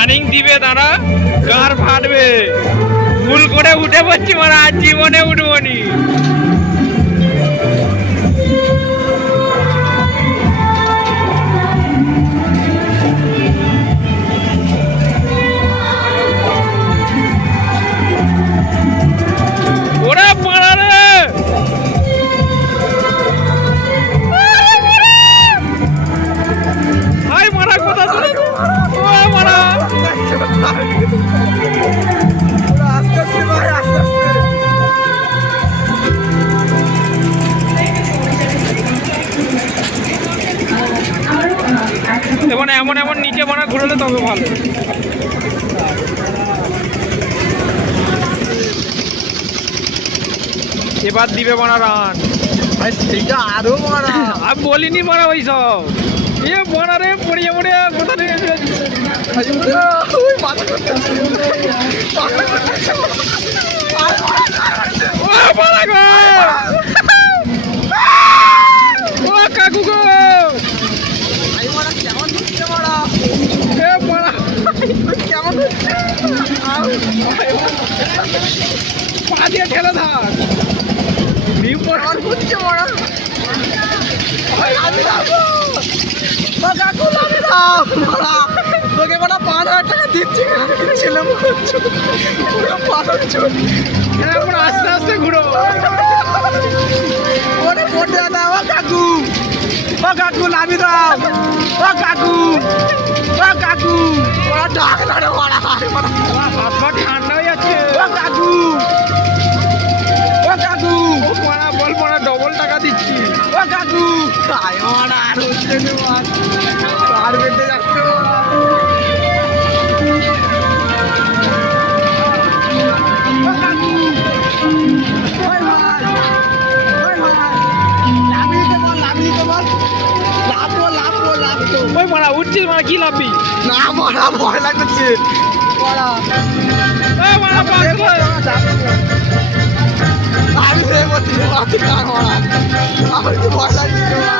Running দিবে তারা গার ফাটবে। ভুল করে উঠে পড়ছি মানে আজ জীবনে উঠবনি। ওরে মারা রে, হাই মারা কোথা চলে, ও মারা এবার এমন এমন নিচে বানা ঘুরলে তবে ভালো। এবার দিবে মারা রান। সেইটা আরো মারা, আমি বলিনি মারা ওই সব এ মারা রে পড়িয়ে পড়ে কোথা থেকে ও মারা গো, ও কাকু গো, কেমন হচ্ছে মারা, এ মারা কেমন হচ্ছে পা দিয়ে ঠেলে থাক। কেমন হচ্ছে মারা, তোকে মানে 5,000 টাকা দিচ্ছি, ছেলে এখন আস্তে আস্তে ঘুরো। ওরে পড়ে দাও কাকু, ও কাকু নামি দাও, ও কাকু, ও কাকু, ওরা ডাক না রে মারা, হাত পা ঠান্ডা হয়ে যাচ্ছে। ও কাকু, ও কাকু, ও মারা বল মারা ডবল টাকা দিচ্ছি। ও কাকু, আয় মারা আর হচ্ছে না মার, আর বেঁধে যাচ্ছে মারা। ও কাকু, ওই ভাই, ওই ভাই, লাভিয়ে দে বল, লাভিয়ে দে বল, লাভবো, লাভবো, লাভবো। ওই মারা উঠছিস মারা কি লাভবি? না মারা ভয় লাগছে মারা, এ মারা পাক দে। আমি সে করছি মারা, আমার তো ভয় লাগছে মারা।